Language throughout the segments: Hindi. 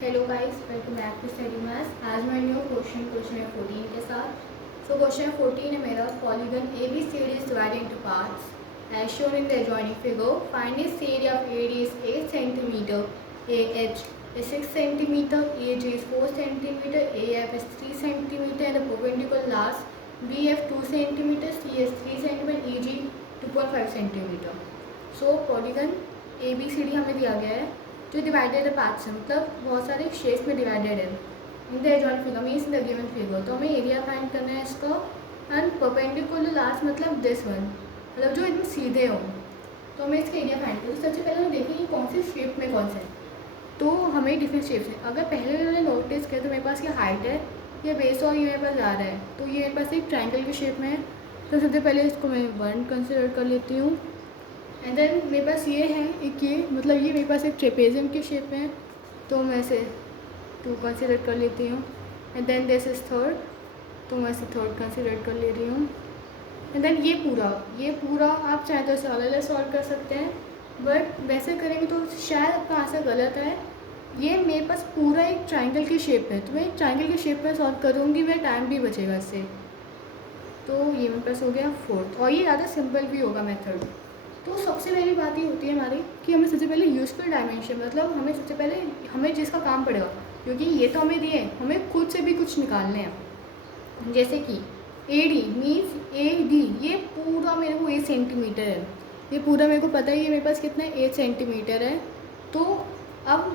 Hello guys, welcome back to study maths. आज मैं न्यू क्वेश्चन है 14 के साथ। सो क्वेश्चन 14 है मेरा, polygon ABCD is divided into parts as shown in the adjoining figure. Find its area of AD is 8 cm, AH is 6 cm, AG is 4 cm, AF is 3 cm and the perpendicular last BF 2 cm, CS 3 cm, EG 2.5 cm। So polygon ABCD हमें दिया गया है जो डिवाइडेड है पार्ट्स से, मतलब बहुत सारे शेप्स में डिवाइडेड है। In the adjoint figure means in the given figure. तो हमें एरिया फाइंड करना है इसका। एंड परपेंडिकुलर लास्ट मतलब दिस वन, मतलब जो एकदम सीधे हो। तो हमें इसका एरिया फाइंड करना है। सबसे पहले हम देखेंगे कौन से शेप में कौन से। तो हमें डिफरेंट शेप्स हैं। अगर पहले मैंने नोटिस किया तो मेरे पास ये हाइट है, ये बेस और ये मेरे पास ज़्यादा है, तो ये मेरे पास एक ट्राइंगल के शेप में है। तो सबसे पहले इसको मैं 1 कंसिडर कर लेती हूँ। एंड देन मेरे पास ये है एक, ये मतलब ये मेरे पास एक ट्रेपेजियम के शेप में है, तो मैं इसे 2 कंसिडर कर लेती हूँ। And then this is third, तो मैं इसे थर्ड कंसिडर कर ले रही हूँ। एंड देन ये पूरा आप चाहे तो इसे अलग अलग सॉल्व कर सकते हैं, बट वैसे करेंगे तो शायद आपका आंसर गलत है। ये मेरे पास पूरा एक ट्राइंगल की शेप है, तो मैं ट्राइंगल के शेप पर सॉल्व करूँगी, मेरा टाइम भी बचेगा इससे। तो ये मेरे पास हो गया फोर्थ, और ये ज़्यादा सिंपल भी होगा मेथड। तो सबसे पहली बात ये होती है हमारी कि हमें सबसे पहले यूजफुल डायमेंशन, मतलब हमें सबसे पहले हमें जिसका काम पड़ेगा, क्योंकि ये तो हमें दिए, हमें खुद से भी कुछ निकालने हैं। जैसे कि AD मीन्स AD, ये पूरा मेरे को 8 सेंटीमीटर है। ये पूरा मेरे को पता है, ये मेरे पास कितना है, 8 सेंटीमीटर है। तो अब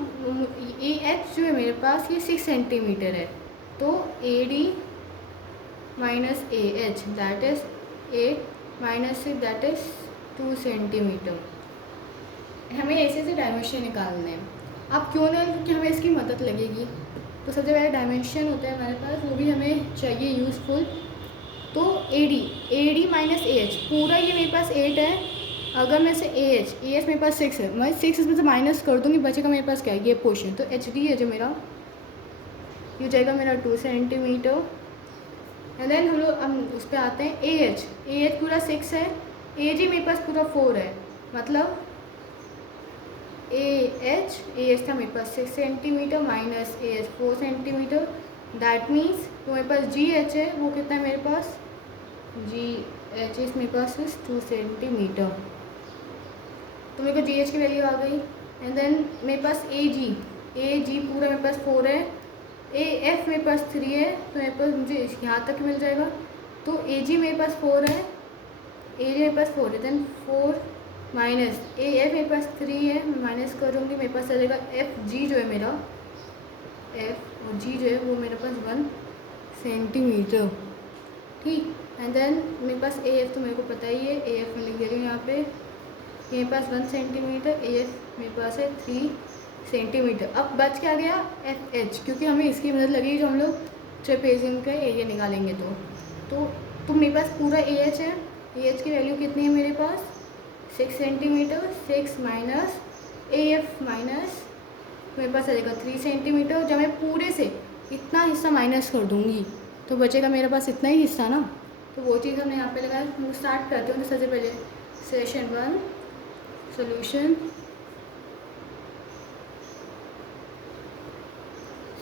AH जो है मेरे पास, ये 6 सेंटीमीटर है। तो AD minus AH that is 8 minus 6 that is 2 centimetre. हमें ऐसे ऐसे डायमेंशन निकालने हैं। अब क्यों ना, क्योंकि हमें इसकी मदद लगेगी। तो सबसे पहले डायमेंशन होता है हमारे पास, वो भी हमें चाहिए यूज़फुल। तो AD माइनस AH, पूरा ये मेरे पास 8 है। अगर मैं से AH मेरे पास 6 है, मैं 6 इसमें से माइनस कर दूँगी, बचेगा मेरे पास क्या है, ये पोर्शन। तो HD है जो मेरा, ये जाएगा मेरा 2 सेंटीमीटर। एंड देन हम उस पर आते हैं AH पूरा 6 है, AG मेरे पास पूरा 4 है, मतलब AH था मेरे पास 6 centimetre minus AH 4 centimetre. That means तो मेरे पास GH है, वो कितना है मेरे पास, GH मेरे पास 2 सेंटीमीटर। तो मेरे को GH की वैल्यू आ गई। एंड देन मेरे पास AG पूरा मेरे पास 4 है, AF मेरे पास 3 है, तो मेरे पास मुझे यहाँ तक मिल जाएगा। तो AG मेरे पास 4 है, AG मेरे पास 4 है, देन 4 माइनस AF मेरे पास 3 है, मैं माइनस करूँगी, मेरे पास चलेगा FG जो है मेरा, F और G जो है वो मेरे पास 1 सेंटीमीटर। ठीक। एंड देन मेरे पास AF तो मेरे को पता ही है, AF में लिख दे रही हूँ यहाँ पे, मेरे पास 1 सेंटीमीटर, AF मेरे पास है 3 सेंटीमीटर। अब बच क्या गया, FH, क्योंकि हमें इसकी मदद लगेगी जो हम लोग ट्रेपेजियम का एरिया निकालेंगे। तो मेरे पास पूरा AH है। AH की वैल्यू कितनी है मेरे पास, 6 सेंटीमीटर। 6 माइनस AF माइनस मेरे पास आएगा 3 सेंटीमीटर। जब मैं पूरे से इतना हिस्सा माइनस कर दूँगी तो बचेगा मेरे पास इतना ही हिस्सा ना। तो वो चीज़ हमने यहाँ पे लगाया। हम स्टार्ट करते हैं। तो सबसे पहले सेशन 1 सोल्यूशन,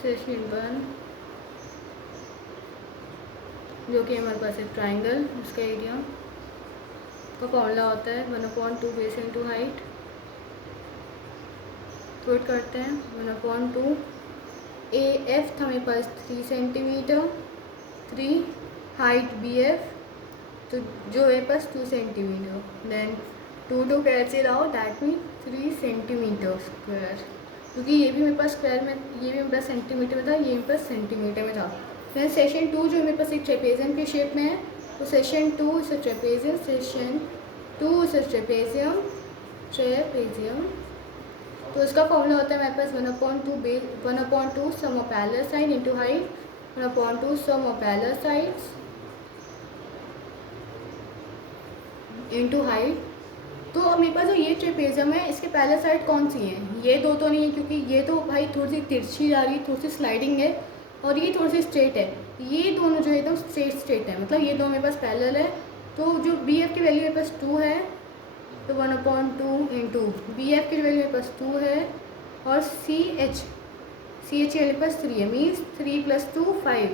सेशन 1 जो कि हमारे पास एक ट्राइंगल, उसका एरिया का फॉर्मूला होता है 1/2 बेस इंटू हाइट। पुट करते हैं 1/2। AF था मेरे पास 3 सेंटीमीटर, 3 हाइट BF तो जो मेरे पास 2 centimetre. Then 2 cancel out, that mean 3 centimetre square, क्योंकि ये भी मेरे पास स्क्वायर में, ये भी मेरे पास सेंटीमीटर में था, ये मेरे पास सेंटीमीटर में था। देन सेशन 2 जो मेरे पास एक ट्रेपेजियम के शेप में है, तो session 2 is a trapezium, session 2 is a trapezium. तो इसका फॉर्मूला होता है मेरे पास 1/2 sum of parallel side into height, 1/2 sum of parallel sides into height. तो अब मेरे पास जो ये ट्रेपेजियम है, इसके पैरेलल साइड कौन सी हैं, ये दो तो नहीं है, क्योंकि ये तो भाई थोड़ी सी तिरछी जा रही है, थोड़ी सी स्लाइडिंग है, और ये थोड़ी सी स्ट्रेट है। ये दोनों जो है एकदम स्ट्रेट है, मतलब ये दोनों मेरे पास पैरेलल है। तो जो BF की वैल्यू मेरे पास 2 है, तो 1/2 इंटू BF की वैल्यू मेरे पास 2 है, और CH सी एच मेरे पास 3 है, मीन्स 3 + 2 5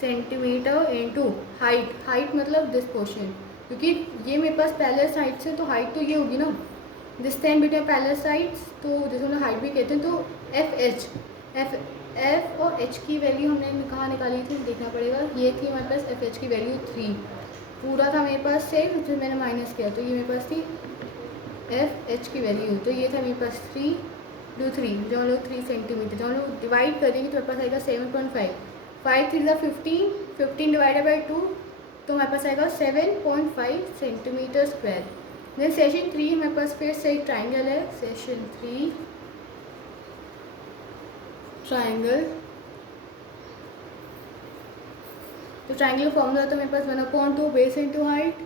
सेंटीमीटर इंटू हाइट मतलब दिस पोर्शन, क्योंकि ये मेरे पास पैरेलल साइड से, तो हाइट तो ये होगी ना, डिस्टेंस बिटवीन पैरेलल साइड्स, तो जैसे हम हाइट भी कहते हैं। तो एफ और एच की वैल्यू हमने कहाँ निकाली थी, देखना पड़ेगा। ये थी हमारे पास एफ एच की वैल्यू 3, पूरा था मेरे पास सेम, जो मैंने माइनस किया, तो ये मेरे पास थी एफ एच की वैल्यू, तो ये था मेरे पास 3 × 3, जो हम लोग 3 सेंटीमीटर, जो हम लोग डिवाइड करेंगे तो मेरे पास आएगा 7.5, 5 3 15, 15 डिवाइडेड बाई 2, तो हमारे पास आएगा 7.5 सेंटीमीटर स्क्वायर। देन सेशन 3 हमारे पास फिर से एक ट्राइंगल है, सेशन 3 ट्राइंगल। तो ट्राइंगल फॉर्मूला था मेरे पास 1/2 बेस इंटू हाइट,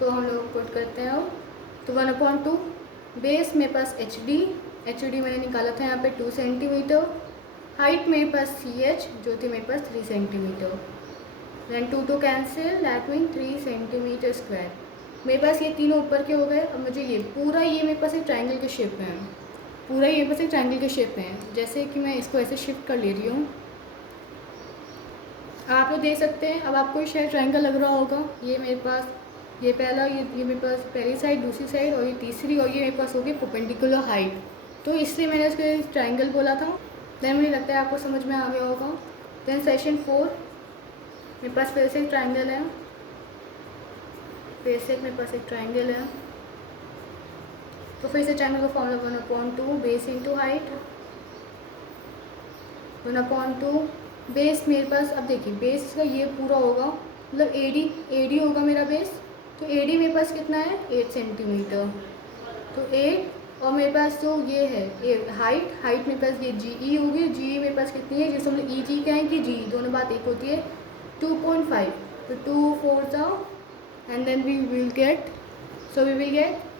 तो हम लोग पुट करते हैं अब। तो 1/2 बेस मेरे पास एच डी मैंने निकाला था यहाँ पे 2 सेंटीमीटर, हाइट मेरे पास सी एच जो थी मेरे पास 3 centimetre, then 2 to cancel, that mean 3 centimetre square. मेरे पास ये तीनों ऊपर के हो गए। अब मुझे ये पूरा ये मेरे पास एक ट्राइंगल के शेप में है, पूरा ये मेरे पास एक ट्राइंगल के शेप में है। जैसे कि मैं इसको ऐसे शिफ्ट कर ले रही हूँ, आप लोग देख सकते हैं। अब आपको शायद ट्राइंगल लग रहा होगा, ये मेरे पास ये पहला, ये मेरे पास पहली साइड, दूसरी साइड और ये तीसरी, और ये मेरे पास होगी परपेंडिकुलर हाइट, तो इसलिए मैंने उसको ट्राइंगल बोला था। देन मुझे लगता है आपको समझ में आ गया होगा। देन सेशन 4 मेरे पास फिर से एक ट्राइंगल है, फिर से मेरे पास एक ट्राइंगल है, तो फिर से ट्राइंगल का formula 1/2 base into height, 1/2 base मेरे पास। अब देखिए बेस का ये पूरा होगा, मतलब एडी होगा मेरा बेस, तो एडी मेरे पास कितना है 8 सेंटीमीटर, तो 8, और मेरे पास जो ये है हाइट मेरे पास ये जी होगी, जी मेरे पास कितनी है, जैसे हम लोग ई जी कहेंगे, जी दोनों बात एक होती है, 2.5, तो 2 4 and then we will get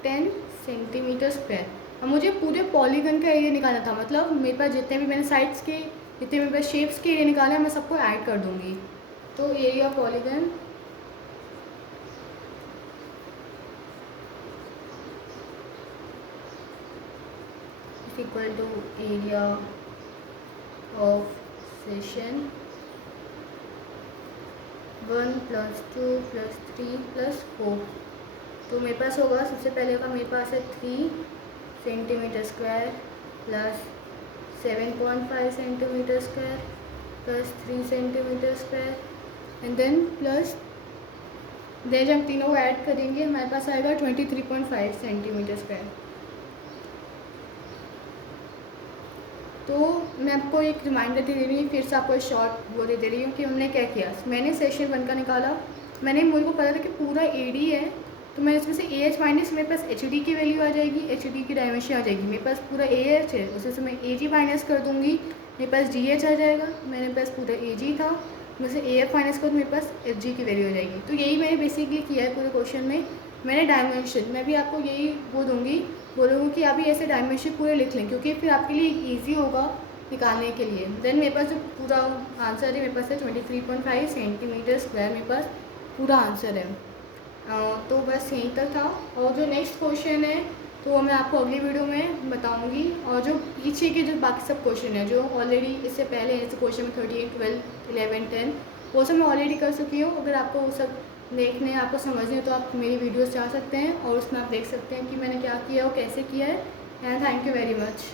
10 centimetre square. अब मुझे पूरे पॉलीगन का एरिया निकालना था, मतलब मेरे पास जितने भी मैंने साइड्स के, जितने मेरे पास शेप्स के एरिया निकाले हैं, मैं सबको ऐड कर दूँगी। तो area polygon equal to area of section 1 + 2 + 3 + 4, तो मेरे पास होगा, सबसे पहले का मेरे पास है 3 centimetre square plus 7.5 centimetre square plus 3 centimetre square, and then plus जब हम तीनों को ऐड करेंगे हमारे पास आएगा 23.5 सेंटीमीटर स्क्वायर। तो मैं आपको एक रिमाइंडर दे रही हूँ, फिर से आपको शॉर्ट वो दे रही हूँ कि हमने क्या किया। मैंने सेशन 1 का निकाला, मुझे को पता था कि पूरा एडी है, तो मैं इसमें से ए एच माइनस, मेरे पास एच डी की वैल्यू आ जाएगी, एच डी की डायमेंशन आ जाएगी। मेरे पास पूरा ए एच है, उसे से मैं ए जी माइनस कर दूँगी, मेरे पास जी एच आ जाएगा। मेरे पास पूरा ए जी था, मैं से ए एफ माइनस कर, मेरे पास एच जी की वैल्यू आ जाएगी। तो यही मैंने बेसिकली किया है पूरे क्वेश्चन में। मैंने डायमेंशन, मैं भी आपको यही बोलूँगी कि आप ऐसे डायमेंशन पूरे लिख लें, क्योंकि फिर आपके लिए ईजी होगा निकालने के लिए। देन मेरे पास जो पूरा आंसर है मेरे पास है 23.5 सेंटीमीटर स्क्वायर, मेरे पास पूरा आंसर है। तो बस यहीं तक था, और जो नेक्स्ट क्वेश्चन है तो वो मैं आपको अगली वीडियो में बताऊंगी। और जो पीछे के जो बाकी सब क्वेश्चन है जो ऑलरेडी इससे पहले जैसे क्वेश्चन में 38, 12, 11, 10 वो सब मैं ऑलरेडी कर चुकी हूँ। अगर आपको वो सब देखने, आपको समझने, तो आप मेरी वीडियोस जा सकते हैं और उसमें आप देख सकते हैं कि मैंने क्या किया और कैसे किया है। And thank you very much.